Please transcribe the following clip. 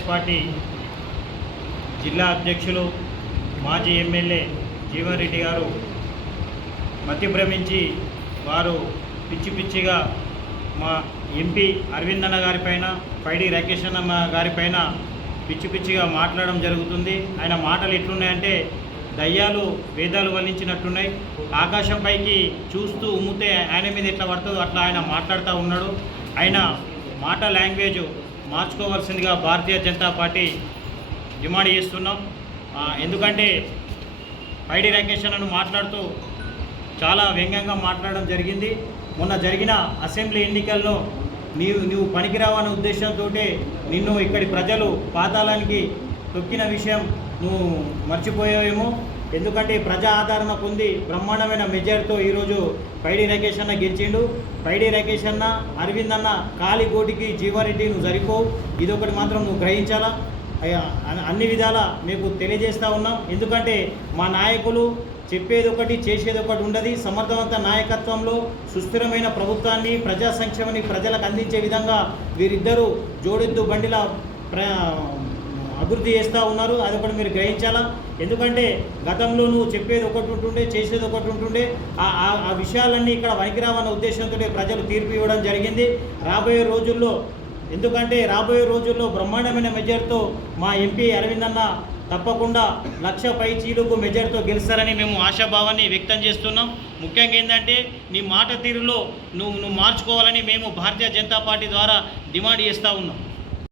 Party జిల్లా అధ్యక్షులు మాజీ ఎమ్మెల్యే జీవన్ రెడ్డి గారు మతి భ్రమించి వారు పిచ్చి పిచ్చిగా మా ఎంపీ అరవింద్ అన్న గారిపైన పైడి రాకేష్ అన్న గారిపైన పిచ్చి పిచ్చిగా మాట్లాడడం జరుగుతుంది. ఆయన మాటలు ఎట్లున్నాయంటే దయ్యాలు వేదాలు వల్లించినట్టున్నాయి. ఆకాశం పైకి చూస్తూ ఉమ్మితే ఆయన మీద ఎట్లా పడుతుందో అట్లా ఆయన మాట్లాడుతూ ఉన్నాడు. ఆయన మాట లాంగ్వేజ్ మార్చుకోవాల్సిందిగా భారతీయ జనతా పార్టీ డిమాండ్ చేస్తున్నాం. ఎందుకంటే పైడి రాకేష్ అన్నను మాట్లాడుతూ చాలా వ్యంగ్యంగా మాట్లాడడం జరిగింది. మొన్న జరిగిన అసెంబ్లీ ఎన్నికల్లో నీవు నువ్వు పనికిరావనే ఉద్దేశంతో నిన్ను ఇక్కడి ప్రజలు పాతాళానికి తొక్కిన విషయం నువ్వు మర్చిపోయావేమో. ఎందుకంటే ప్రజా ఆదరణ పొంది బ్రహ్మాండమైన మెజార్తో ఈరోజు పైడి రాకేష్ అన్న గెలిచిండు. పైడి రాకేష్ అన్న అరవింద్ అన్న కాలిగోటికి జీవారెడ్డి నువ్వు సరిపోవు. ఇదొకటి మాత్రం నువ్వు గ్రహించాలా? అయ్యా, అన్ని విధాల మీకు తెలియజేస్తూ ఉన్నాం. ఎందుకంటే మా నాయకులు చెప్పేది ఒకటి చేసేది ఒకటి ఉండదు. సమర్థవంత నాయకత్వంలో సుస్థిరమైన ప్రభుత్వాన్ని ప్రజా సంక్షేమాన్ని ప్రజలకు అందించే విధంగా వీరిద్దరూ జోడెద్దు బండిల ప్ర అభివృద్ధి చేస్తూ ఉన్నారు. అది ఒకటి మీరు గ్రహించాలా? ఎందుకంటే గతంలో నువ్వు చెప్పేది ఒకటి ఉంటుండే చేసేది ఒకటి ఉంటుండే. ఆ- ఆ విషయాలన్నీ ఇక్కడ వనికిరావన్న ఉద్దేశంతో ప్రజలు తీర్పు ఇవ్వడం జరిగింది. రాబోయే రోజుల్లో ఎందుకంటే రాబోయే రోజుల్లో బ్రహ్మాండమైన మెజర్తో మా ఎంపీ అరవింద్ అన్న తప్పకుండా లక్ష పై చీలుకు మెజర్తో గెలుస్తారని మేము ఆశాభావాన్ని వ్యక్తం చేస్తున్నాం. ముఖ్యంగా ఏంటంటే నీ మాట తీరులో నువ్వు నువ్వు మార్చుకోవాలని మేము భారతీయ జనతా పార్టీ ద్వారా డిమాండ్ చేస్తూ ఉన్నాం.